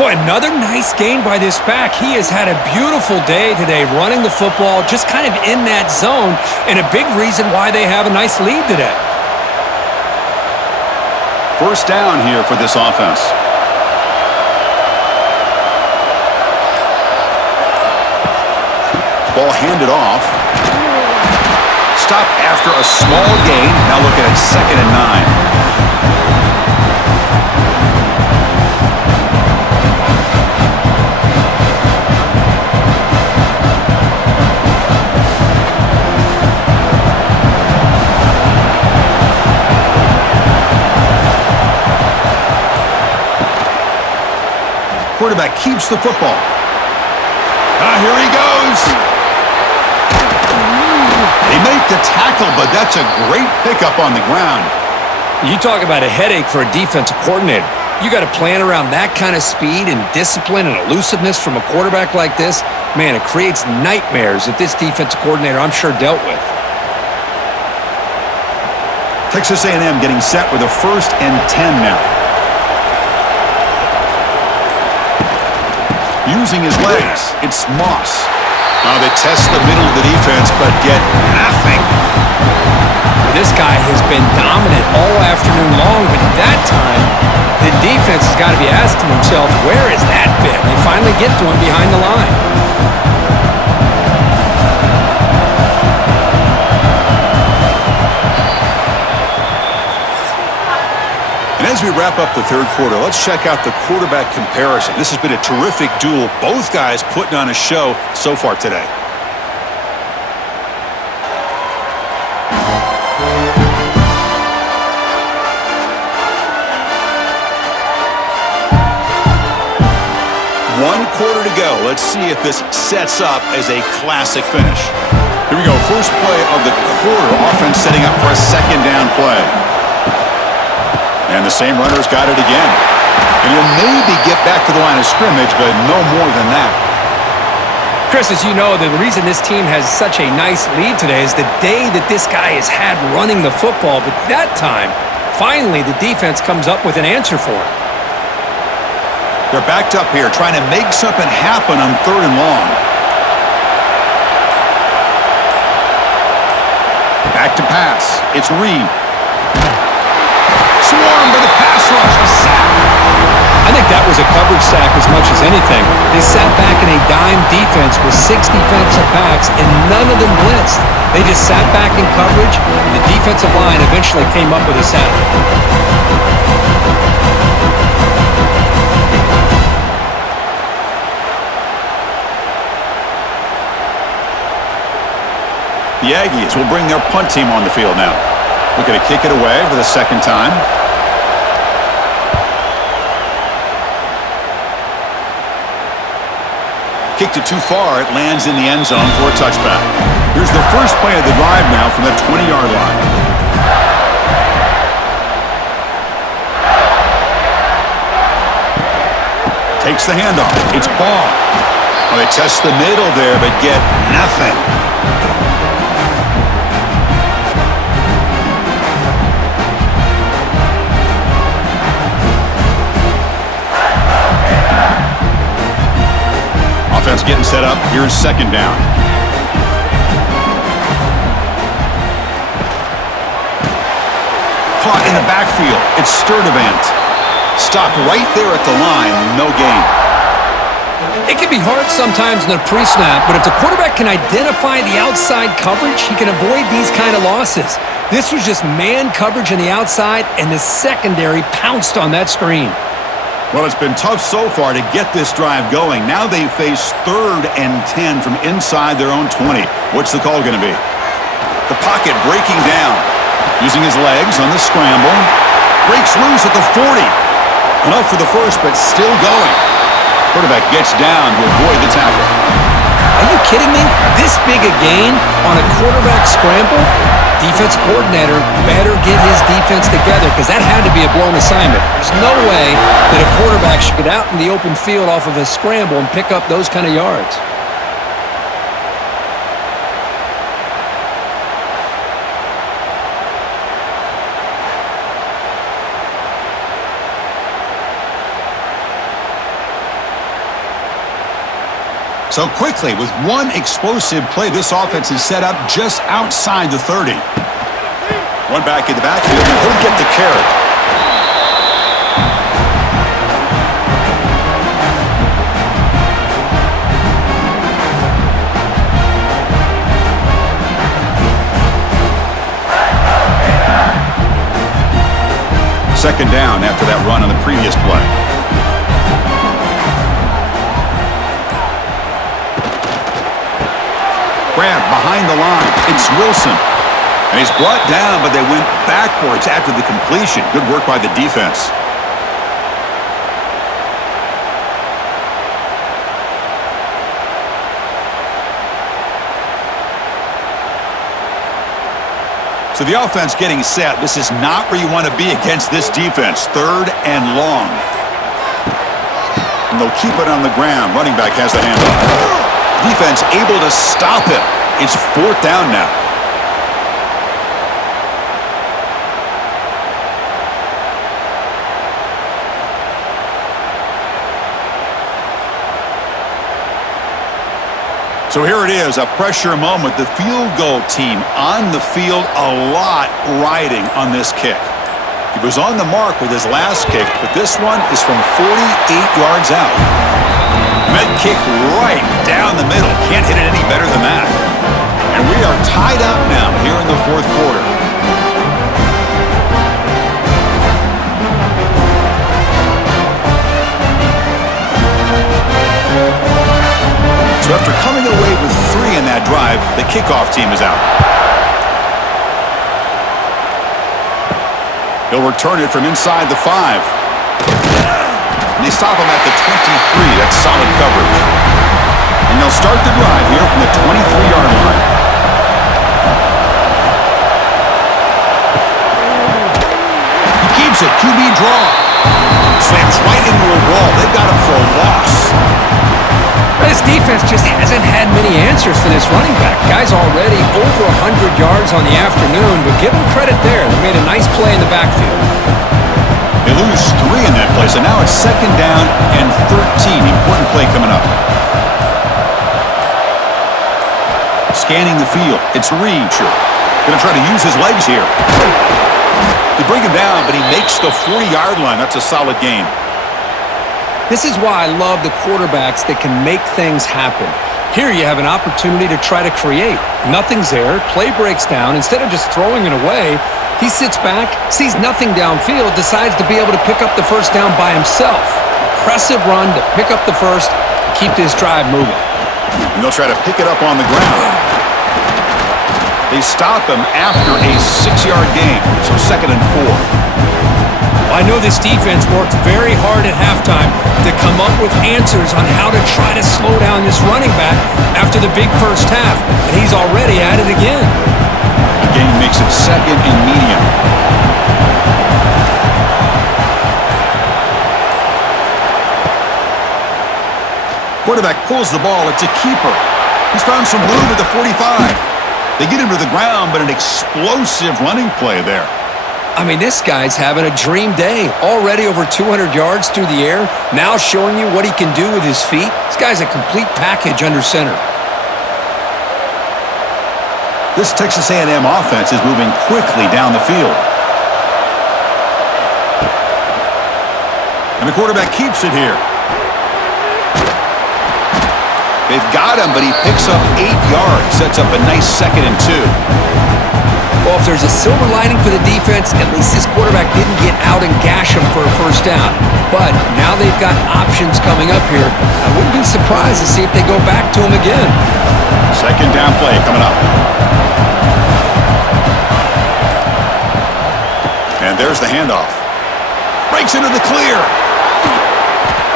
Boy, another nice gain by this back. He has had a beautiful day today running the football, just kind of in that zone, and a big reason why they have a nice lead today. First down here for this offense. Ball handed off. Stop after a small gain. Now looking at 2nd and 9. Quarterback keeps the football. Here he goes. They make the tackle, but that's a great pickup on the ground. You talk about a headache for a defensive coordinator. You got to plan around that kind of speed and discipline and elusiveness from a quarterback like this. Man, it creates nightmares that this defensive coordinator, I'm sure, dealt with. Texas A&M getting set with a 1st and 10 now. Using his legs, it's Moss. Now they test the middle of the defense, but get nothing. This guy has been dominant all afternoon long, but that time, the defense has got to be asking themselves, where has that been? They finally get to him behind the line. And as we wrap up the 3rd quarter, let's check out the quarterback comparison. This has been a terrific duel. Both guys putting on a show so far today. One quarter to go. Let's see if this sets up as a classic finish. Here we go. First play of the quarter. Offense setting up for a 2nd down play. And the same runner's got it again. And he'll maybe get back to the line of scrimmage, but no more than that. Chris, as you know, the reason this team has such a nice lead today is the day that this guy has had running the football. But that time, finally, the defense comes up with an answer for him. They're backed up here, trying to make something happen on 3rd and long. Back to pass. It's Reed. Swarmed by the pass rush. A sack. I think that was a coverage sack as much as anything. They sat back in a dime defense with 6 defensive backs, and none of them blitzed. They just sat back in coverage, and the defensive line eventually came up with a sack. The Aggies will bring their punt team on the field now. Looking to kick it away for the 2nd time. Kicked it too far. It lands in the end zone for a touchback. Here's the first play of the drive now from the 20-yard line. Takes the handoff. It's ball. Well, they test the middle there, but get nothing. Offense getting set up. Here's 2nd down. Caught in the backfield. It's Sturdivant. Stopped right there at the line. No gain. It can be hard sometimes in the pre-snap, but if the quarterback can identify the outside coverage, he can avoid these kind of losses. This was just man coverage on the outside, and the secondary pounced on that screen. Well, it's been tough so far to get this drive going. Now they face 3rd and 10 from inside their own 20. What's the call going to be? The pocket breaking down. Using his legs on the scramble. Breaks loose at the 40. Enough for the first, but still going. Quarterback gets down to avoid the tackle. Are you kidding me? This big a gain on a quarterback scramble, defense coordinator better get his defense together because that had to be a blown assignment. There's no way that a quarterback should get out in the open field off of a scramble and pick up those kind of yards. So quickly, with one explosive play, this offense is set up just outside the 30. One back in the backfield, and he'll get the carry. Second down after that run on the previous play. Grab behind the line. It's Wilson. And he's brought down, but they went backwards after the completion. Good work by the defense. So the offense getting set. This is not where you want to be against this defense. Third and long. And they'll keep it on the ground. Running back has the handoff. Defense able to stop him. It's fourth down now. So here it is, a pressure moment. The field goal team on the field, a lot riding on this kick. He was on the mark with his last kick, but this one is from 48 yards out. Med kick right down the middle. Can't hit it any better than that. And we are tied up now here in the fourth quarter. So after coming away with 3 in that drive, the kickoff team is out. He'll return it from inside the 5. And they stop him at the 23. That's solid coverage. And they'll start the drive here from the 23-yard line. He keeps it. QB draw. Slams right into a wall. They've got him for a loss. This defense just hasn't had many answers for this running back. Guy's already over 100 yards on the afternoon, but give him credit there. They made a nice play in the backfield. They lose 3 in that play, so now it's second down and 13. Important play coming up. Scanning the field. It's Reed. Going to try to use his legs here. They bring him down, but he makes the 40-yard line. That's a solid gain. This is why I love the quarterbacks that can make things happen. Here you have an opportunity to try to create. Nothing's there. Play breaks down. Instead of just throwing it away, he sits back, sees nothing downfield, decides to be able to pick up the first down by himself. Impressive run to pick up the first, keep this drive moving. And they'll try to pick it up on the ground. They stop him after a 6-yard gain, so second and 4. I know this defense worked very hard at halftime to come up with answers on how to try to slow down this running back after the big first half, and he's already at it again. The game makes it second and medium. Quarterback pulls the ball. It's a keeper. He's found some room at the 45. They get him to the ground, but an explosive running play there. I mean, this guy's having a dream day. Already over 200 yards through the air, now showing you what he can do with his feet. This guy's a complete package under center. This Texas A&M offense is moving quickly down the field. And the quarterback keeps it here. They've got him, but he picks up 8 yards. Sets up a nice second and 2. Well, if there's a silver lining for the defense, at least this quarterback didn't get out and gash him for a first down. But now they've got options coming up here. I wouldn't be surprised to see if they go back to him again. Second down play coming up. And there's the handoff. Breaks into the clear.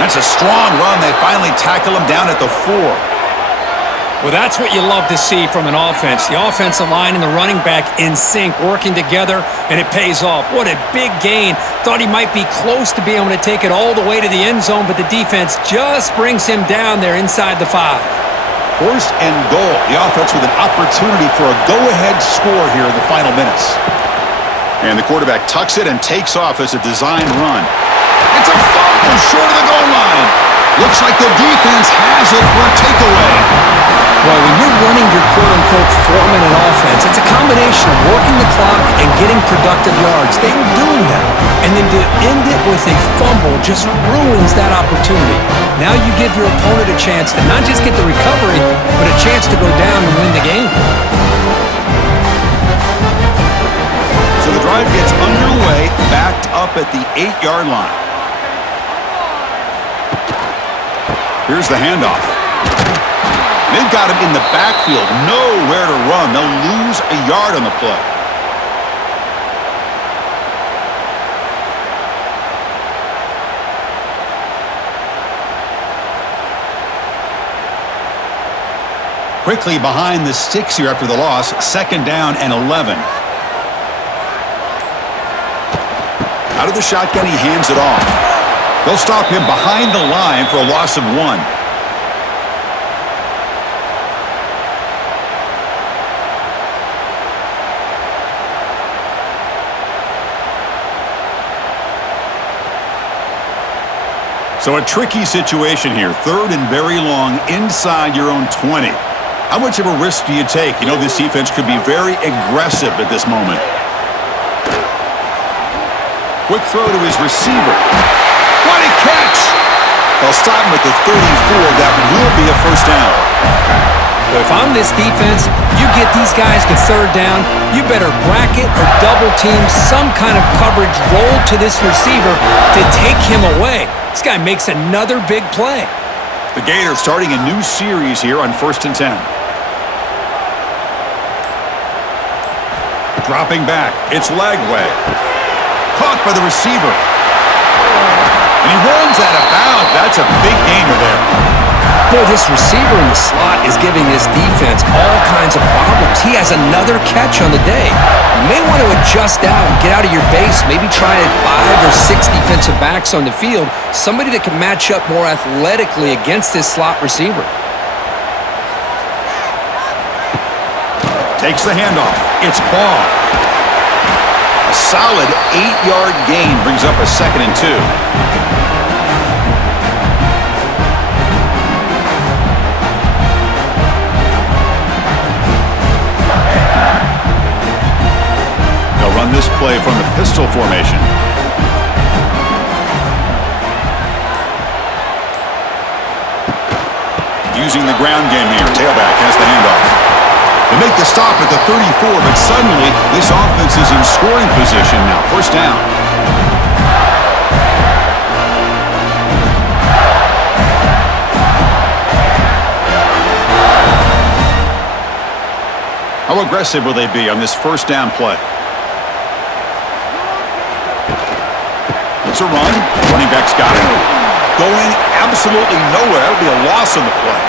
That's a strong run. They finally tackle him down at the 4. Well, that's what you love to see from an offense. The offensive line and the running back in sync, working together, and it pays off. What a big gain. Thought he might be close to being able to take it all the way to the end zone, but the defense just brings him down there inside the 5. First and goal. The offense with an opportunity for a go-ahead score here in the final minutes. And the quarterback tucks it and takes off as a design run. It's a fumble short of the goal line. Looks like the defense has it for a takeaway. Well, when you're running your quote-unquote four-minute offense, it's a combination of working the clock and getting productive yards. They were doing that. And then to end it with a fumble just ruins that opportunity. Now you give your opponent a chance to not just get the recovery, but a chance to go down and win the game. So the drive gets underway, backed up at the 8-yard line. Here's the handoff. They've got him in the backfield, nowhere to run. They'll lose a yard on the play. Quickly behind the sticks here after the loss, 2nd down and 11. Out of the shotgun, he hands it off. They'll stop him behind the line for a loss of 1. So a tricky situation here. 3rd and very long inside your own 20. How much of a risk do you take? You know this defense could be very aggressive at this moment. Quick throw to his receiver. What a catch! They'll stop him at the 34. That will be a 1st down. Well, if I'm this defense, you get these guys to 3rd down, you better bracket or double team some kind of coverage roll to this receiver to take him away. This guy makes another big play. The Gators starting a new series here on 1st and 10. Dropping back. It's Lagway. Caught by the receiver. And he runs out of bounds. That's a big gainer there. Boy, this receiver in the slot is giving this defense all kinds of problems. He has another catch on the day. You may want to adjust out and get out of your base. Maybe try 5 or 6 defensive backs on the field. Somebody that can match up more athletically against this slot receiver. Takes the handoff. It's Ball. A solid 8-yard gain brings up a 2nd and 2. They'll run this play from the pistol formation. Using the ground game here. Tailback has the handoff. They make the stop at the 34, but suddenly this offense is in scoring position now. 1st down. How aggressive will they be on this 1st down play? It's a run. Running back's got it. Going absolutely nowhere. That would be a loss on the play.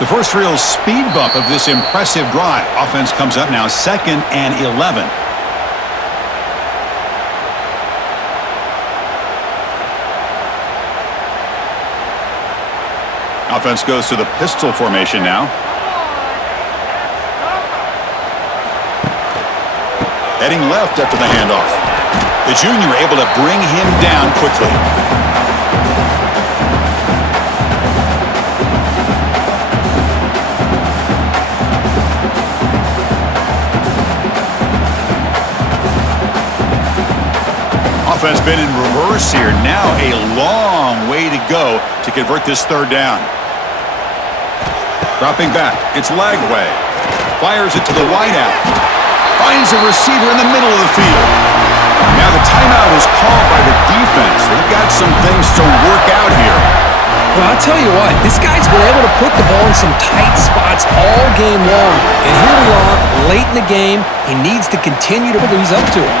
The first real speed bump of this impressive drive. Offense comes up now 2nd and 11. Offense goes to the pistol formation now. Heading left after the handoff. The junior able to bring him down quickly. Offense been in reverse here. Now a long way to go to convert this 3rd down. Dropping back. It's Lagway. Fires it to the wideout. Finds a receiver in the middle of the field. Now the timeout is called by the defense. They've got some things to work out here. Well, I'll tell you what, this guy's been able to put the ball in some tight spots all game long. And here we are, late in the game. He needs to continue to ease up to it.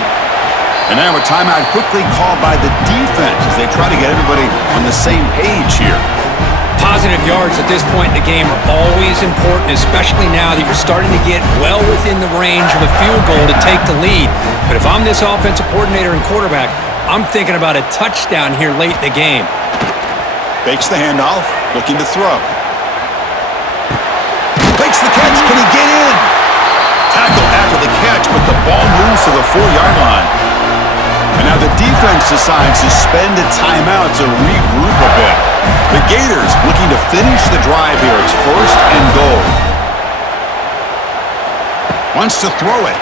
And now a timeout quickly called by the defense as they try to get everybody on the same page here. Positive yards at this point in the game are always important, especially now that you're starting to get well within the range of a field goal to take the lead. But if I'm this offensive coordinator and quarterback, I'm thinking about a touchdown here late in the game. Fakes the handoff, looking to throw. Fakes the catch, can he get in? Tackle after the catch, but the ball moves to the 4-yard line. And now the defense decides to spend a timeout to regroup a bit. The Gators looking to finish the drive here. It's 1st and goal. Wants to throw it.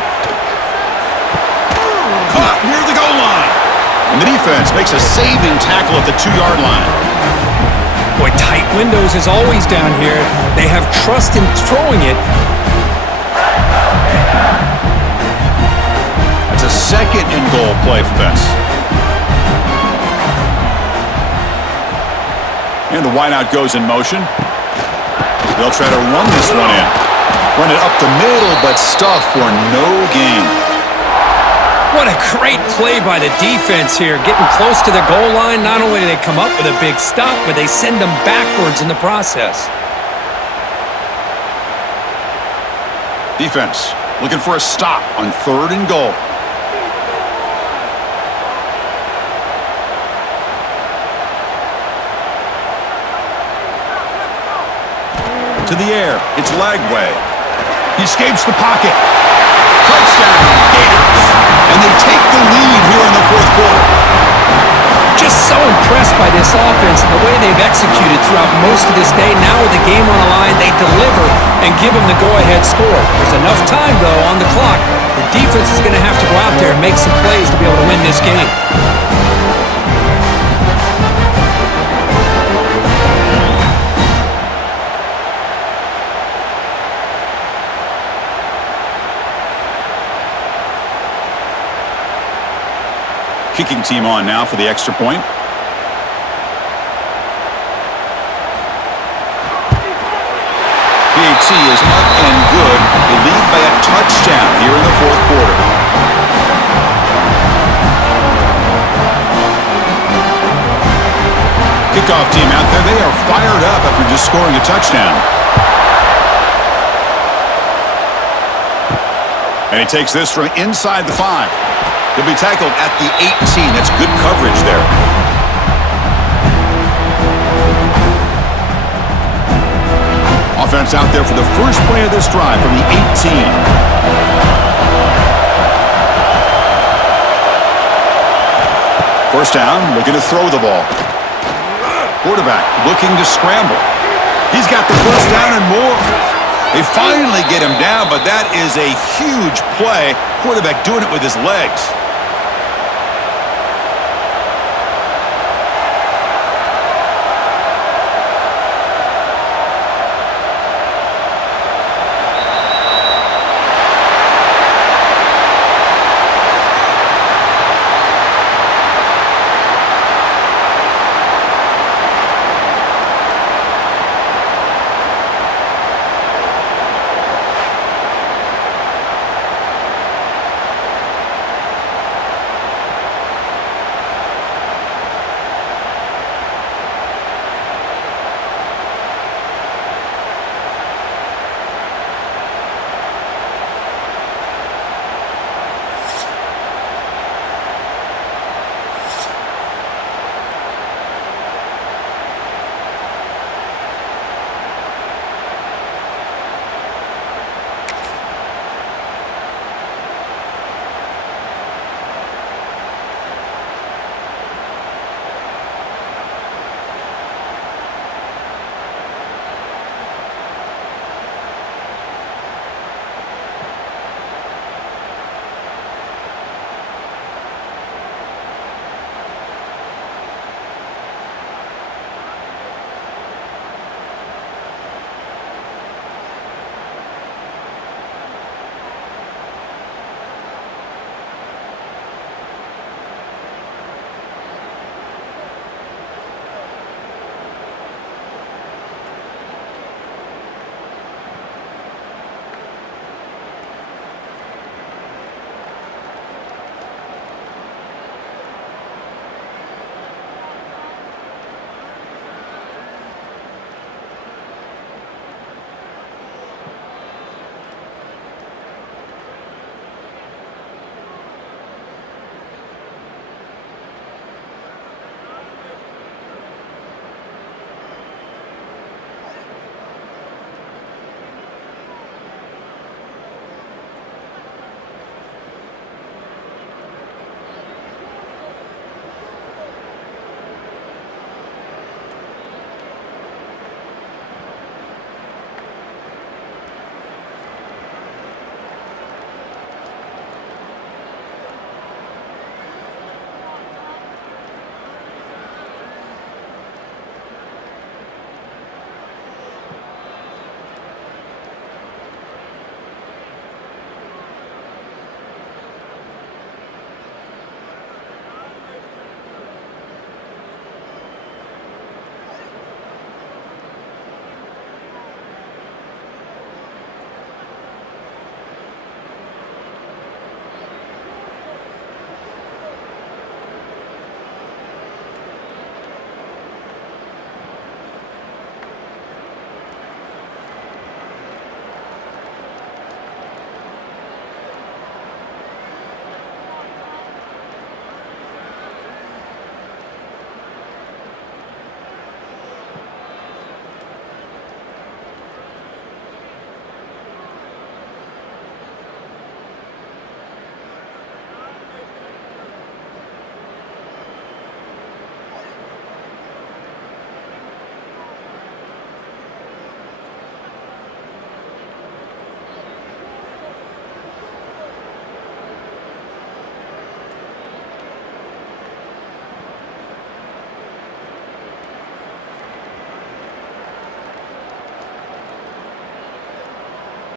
Caught near the goal line. And the defense makes a saving tackle at the 2-yard line. Boy, tight windows as always down here. They have trust in throwing it. It's a 2nd and goal play for this. And the wideout goes in motion. They'll try to run this one in. Run it up the middle, but stuffed for no gain. What a great play by the defense here. Getting close to the goal line, not only do they come up with a big stop, but they send them backwards in the process. Defense looking for a stop on 3rd and goal. To the air, it's Lagway. He escapes the pocket. Touchdown, Gators. And they take the lead here in the 4th quarter. Just so impressed by this offense and the way they've executed throughout most of this day. Now with the game on the line, they deliver and give them the go-ahead score. There's enough time, though, on the clock. The defense is going to have to go out there and make some plays to be able to win this game. Kicking team on now for the extra point. PAT is up and good. They lead by a touchdown here in the 4th quarter. Kickoff team out there. They are fired up after just scoring a touchdown. And he takes this from inside the 5. He'll be tackled at the 18. That's good coverage there. Offense out there for the first play of this drive from the 18. First down, looking to throw the ball. Quarterback looking to scramble. He's got the first down and more. They finally get him down, but that is a huge play. Quarterback doing it with his legs.